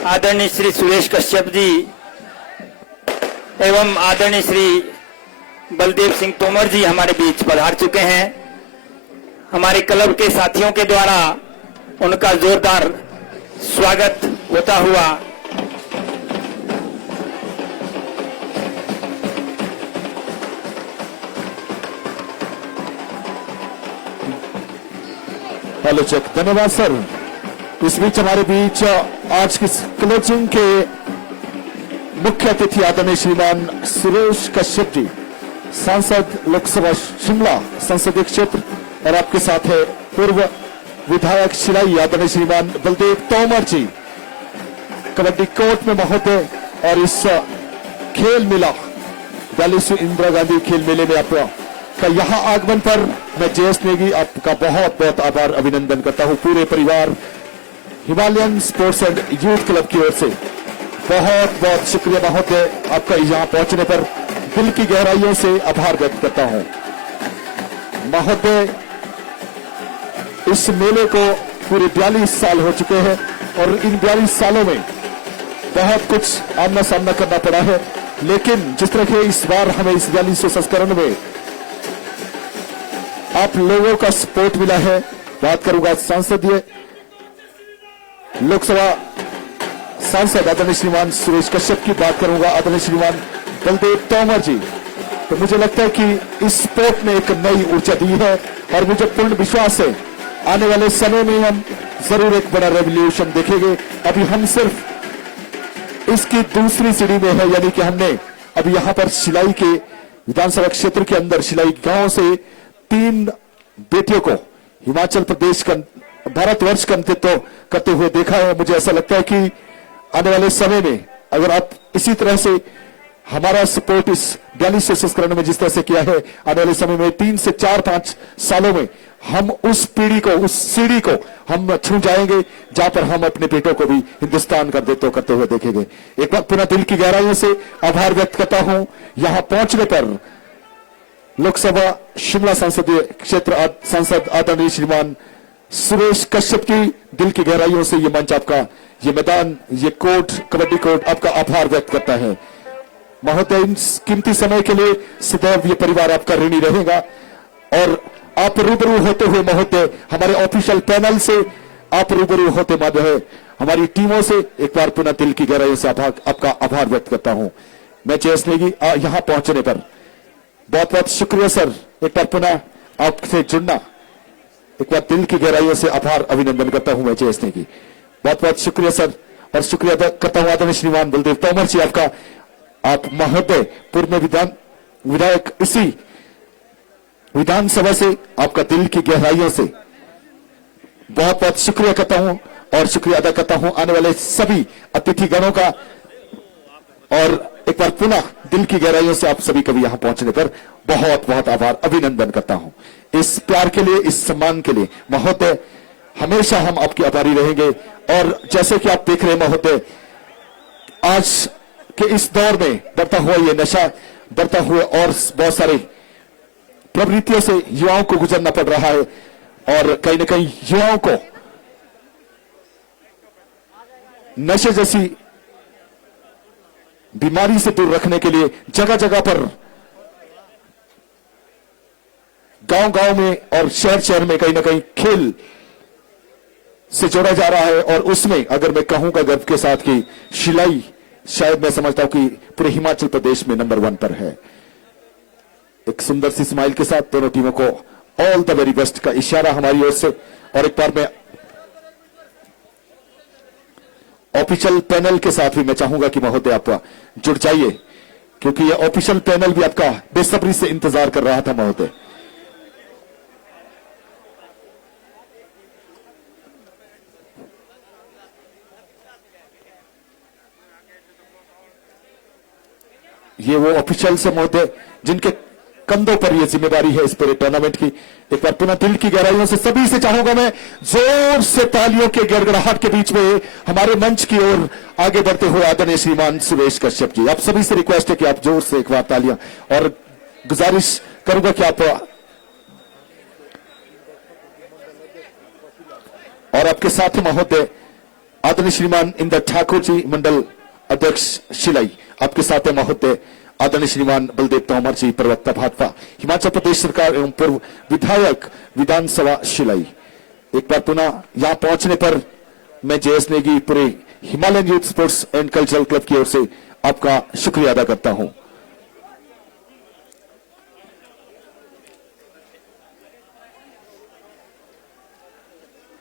आदरणीय श्री सुरेश कश्यप जी एवं आदरणीय श्री बलदेव सिंह तोमर जी हमारे बीच पधार चुके हैं। हमारे क्लब के साथियों के द्वारा उनका जोरदार स्वागत होता हुआ हेलो चेक, धन्यवाद सर। इस बीच हमारे बीच आज की क्लोजिंग के मुख्य अतिथि आदरणीय श्रीमान सुरेश कश्यप जी, सांसद लोकसभा शिमला संसदीय क्षेत्र, और आपके साथ है पूर्व विधायक शिलाई आदरणीय श्रीमान बलदेव तोमर जी, कबड्डी कोर्ट में महोदय, और इस खेल मेला 42वीं इंदिरा गांधी खेल मेले में आपका यहाँ आगमन पर मैं जयेश नेगी आपका बहुत बहुत आभार अभिनंदन करता हूँ। पूरे परिवार Himalayan sports and youth club की ओर से बहुत बहुत शुक्रिया महोदय, आपका यहाँ पहुंचने पर दिल की गहराइयों से आभार व्यक्त करता हूँ महोदय। इस मेले को पूरे 42 साल हो चुके हैं और इन 42 सालों में बहुत कुछ आमना सामना करना पड़ा है, लेकिन जिस तरह के इस बार हमें इस 42वें संस्करण में आप लोगों का सपोर्ट मिला है। बात करूंगा संसदीय लोकसभा सांसद आदरणीय श्रीमान सुरेश कश्यप की, बात करूंगा आदरणीय श्रीमान बलदेव तोमर जी। तो मुझे लगता है कि इस स्पोर्ट ने एक नई ऊर्जा दी है और मुझे पूर्ण विश्वास है आने वाले समय में हम जरूर एक बड़ा रेवोल्यूशन देखेंगे। अभी हम सिर्फ इसकी दूसरी सीढ़ी में है, यानी कि हमने अभी यहां पर शिलाई के विधानसभा क्षेत्र के अंदर शिलाई गांव से 3 बेटियों को हिमाचल प्रदेश का, भारतवर्ष का नेतृत्व करते हुए देखा है। मुझे ऐसा लगता है कि आने वाले समय में अगर आप इसी तरह से हमारा सपोर्ट इस 42वें संस्करण में जिस तरह से किया है, आने वाले समय में 3 से 4-5 सालों में हम उस पीढ़ी को, उस सीढ़ी को हम छू जाएंगे जहां पर हम अपने बेटों को भी हिंदुस्तान का नेतृत्व करते हुए देखेंगे। एक बार पुनः दिल की गहराइयों से आभार व्यक्त करता हूं। यहां पहुंचने पर लोकसभा शिमला संसदीय क्षेत्र सांसद आदरणीय श्रीमान सुरेश कश्यप की दिल की गहराइयों से ये मंच आपका, ये मैदान, ये कोर्ट, कबड्डी कोर्ट आपका आभार व्यक्त करता है। महोदय, इस कीमती समय के लिए सदैव ये परिवार आपका ऋणी रहेगा। और आप रूबरू होते हुए महोदय, हमारे ऑफिशियल पैनल से आप रूबरू होते महोदय, हमारी टीमों से एक बार पुनः दिल की गहराइयों से आपका आभार व्यक्त करता हूं। मैं जयस नेगी यहां पहुंचने पर बहुत बहुत शुक्रिया सर। एक बार पुनः आपसे जुड़ना, एक बार दिल की गहराइयों से आभार अभिनंदन करता हूं मैं जयस नेगी। बहुत बहुत शुक्रिया सर। और शुक्रिया अदा करता हूं आदरणीय श्रीमान बलदेव तोमर जी आपका। आप महोदय पूर्व में विधायक, इसी विधानसभा से आपका दिल की गहराइयों से बहुत बहुत शुक्रिया करता हूं। और शुक्रिया अदा करता हूं आने वाले सभी अतिथिगणों का। और एक बार पुनः दिल की गहराइयों से आप सभी कभी यहां पहुंचने पर बहुत बहुत आभार अभिनंदन करता हूं। इस प्यार के लिए, इस सम्मान के लिए महोदय, हमेशा हम आपके आभारी रहेंगे। और जैसे कि आप देख रहे हैं महोदय, आज के इस दौर में बढ़ता हुआ ये नशा, बढ़ता हुआ और बहुत सारे प्रवृत्तियों से युवाओं को गुजरना पड़ रहा है। और कहीं ना कहीं युवाओं को नशे जैसी बीमारी से दूर रखने के लिए जगह जगह पर, गांव-गांव में और शहर-शहर में कहीं ना कहीं खेल से जोड़ा जा रहा है। और उसमें अगर मैं कहूंगा गर्व के साथ कि शिलाई शायद मैं समझता हूं कि पूरे हिमाचल प्रदेश में नंबर 1 पर है। एक सुंदर सी स्माइल के साथ दोनों टीमों को ऑल द वेरी बेस्ट का इशारा हमारी ओर से। और एक बार मैं ऑफिशियल पैनल के साथ भी मैं चाहूंगा कि महोदय आप जुड़ जाइए, क्योंकि यह ऑफिशियल पैनल भी आपका बेसब्री से इंतजार कर रहा था महोदय। ये वो ऑफिशियल से महोदय जिनके कंधों पर यह जिम्मेदारी है इस पूरे टूर्नामेंट की। एक बार पुनः दिल की गहराइयों से सभी से चाहूंगा मैं, जोर से तालियों के गड़गड़ाहट के बीच में हमारे मंच की ओर आगे बढ़ते हुए आदरणीय श्रीमान सुरेश कश्यप जी, आप सभी से रिक्वेस्ट है कि आप जोर से एक बार तालियां, और गुजारिश करूंगा कि आप और आपके साथ महोदय आदरणीय श्रीमान इंदर ठाकुर जी, मंडल अध्यक्ष शिलाई, आपके साथ है महोदय आदरणीय श्रीमान बलदेव तोमर जी, प्रवक्ता भाजपा हिमाचल प्रदेश सरकार एवं पूर्व विधायक विधानसभा शिलाई। एक बार पुनः यहां पहुंचने पर मैं जयस नेगी पूरे Himalayan youth sports and cultural club की ओर से आपका शुक्रिया अदा करता हूं।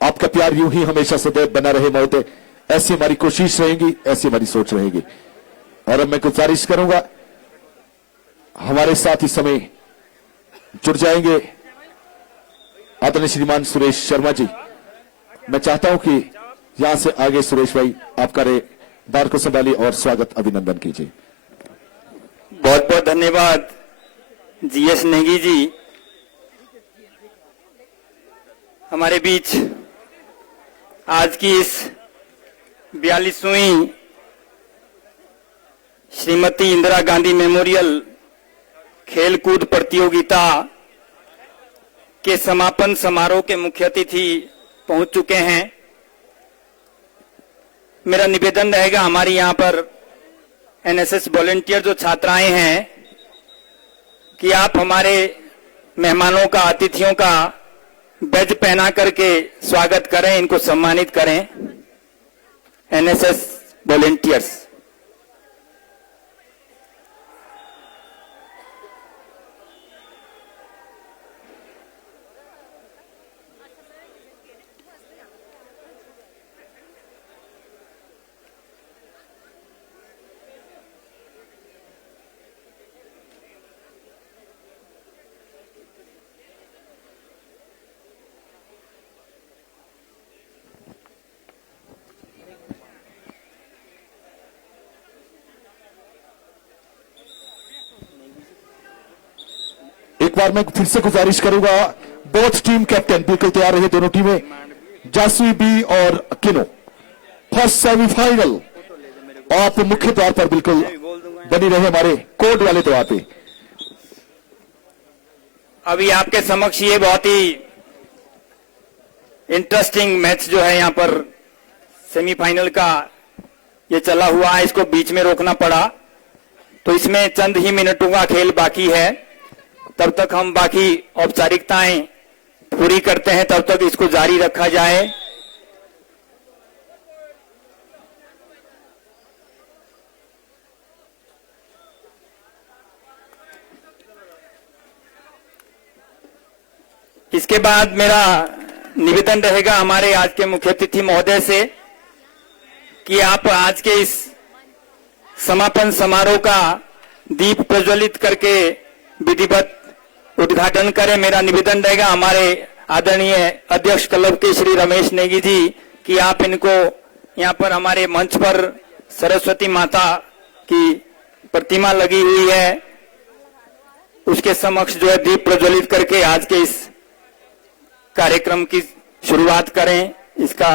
आपका प्यार यूं ही हमेशा सदैव बना रहे महोदय, ऐसी हमारी कोशिश रहेगी, ऐसी हमारी सोच रहेगी। और अब मैं गुजारिश करूंगा, हमारे साथ इस समय जुड़ जाएंगे आदरणीय श्रीमान सुरेश शर्मा जी। मैं चाहता हूं कि यहां से आगे सुरेश भाई आपका बार को संभालिए और स्वागत अभिनंदन कीजिए। बहुत बहुत धन्यवाद जीएस नेगी जी। हमारे बीच आज की इस 42वीं श्रीमती इंदिरा गांधी मेमोरियल खेलकूद प्रतियोगिता के समापन समारोह के मुख्य अतिथि पहुंच चुके हैं। मेरा निवेदन रहेगा, हमारी यहां पर एनएसएस वॉलंटियर जो छात्राएं हैं, कि आप हमारे मेहमानों का, अतिथियों का बैज पहना करके स्वागत करें, इनको सम्मानित करें। NSS volunteers. एक बार मैं फिर से गुजारिश करूंगा, बोथ टीम कैप्टन बिल्कुल तैयार रहे, दोनों टीमें, जासवी बी और किनो, फर्स्ट सेमीफाइनल आप मुख्य द्वार पर बिल्कुल बनी रहे हमारे कोड वाले द्वार पे। अभी आपके समक्ष ये बहुत ही इंटरेस्टिंग मैच जो है यहाँ पर सेमीफाइनल का ये चला हुआ है, इसको बीच में रोकना पड़ा, तो इसमें चंद ही मिनटों का खेल बाकी है। तब तक हम बाकी औपचारिकताएं पूरी करते हैं, तब तक इसको जारी रखा जाए। इसके बाद मेरा निवेदन रहेगा हमारे आज के मुख्य अतिथि महोदय से कि आप आज के इस समापन समारोह का दीप प्रज्वलित करके विधिवत उद्घाटन करें। मेरा निवेदन रहेगा हमारे आदरणीय अध्यक्ष क्लब के श्री रमेश नेगी जी कि आप इनको यहाँ पर हमारे मंच पर सरस्वती माता की प्रतिमा लगी हुई है, उसके समक्ष जो है दीप प्रज्वलित करके आज के इस कार्यक्रम की शुरुआत करें, इसका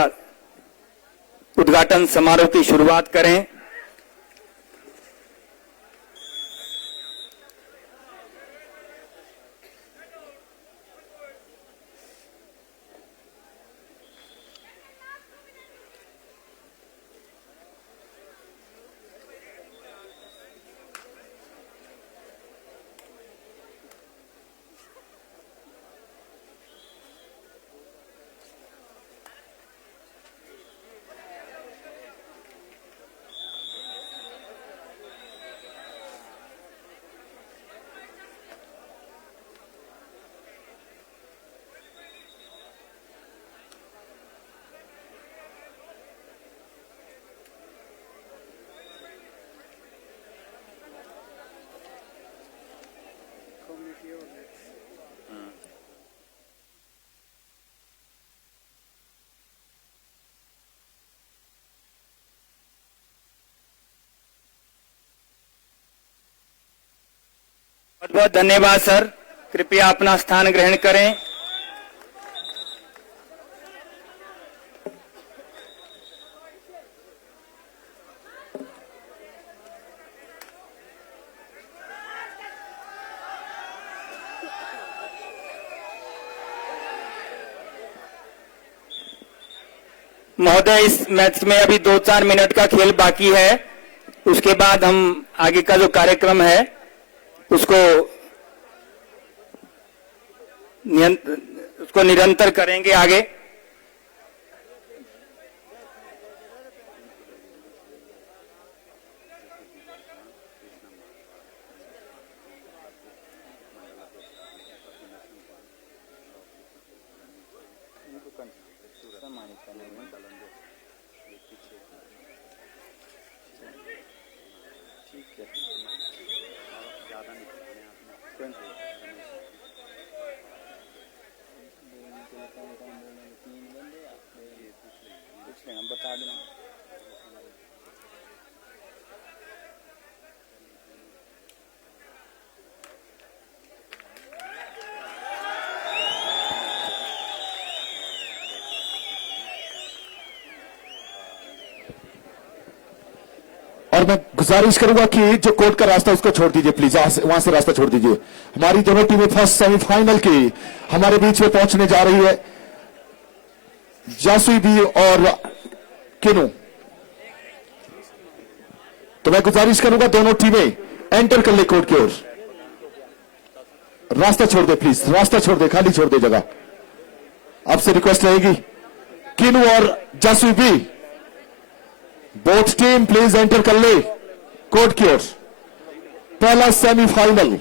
उद्घाटन समारोह की शुरुआत करें। बहुत बहुत धन्यवाद सर, कृपया अपना स्थान ग्रहण करें। महोदय, इस मैच में अभी 2-4 मिनट का खेल बाकी है, उसके बाद हम आगे का जो कार्यक्रम है उसको निरंतर करेंगे आगे। बता दें और मैं गुजारिश करूंगा कि जो कोर्ट का रास्ता उसको छोड़ दीजिए प्लीज, वहां से रास्ता छोड़ दीजिए। हमारी दोनों टीमें फर्स्ट सेमीफाइनल की हमारे बीच में पहुंचने जा रही है, जासुई बी और किनो। तो मैं गुजारिश करूंगा दोनों टीमें एंटर कर ले कोर्ट की ओर। रास्ता छोड़ दे प्लीज, रास्ता छोड़ दे, खाली छोड़ दे जगह। आपसे रिक्वेस्ट रहेगी, किनो और Jasui B both team please enter कर ले कोर्ट की ओर। पहला सेमीफाइनल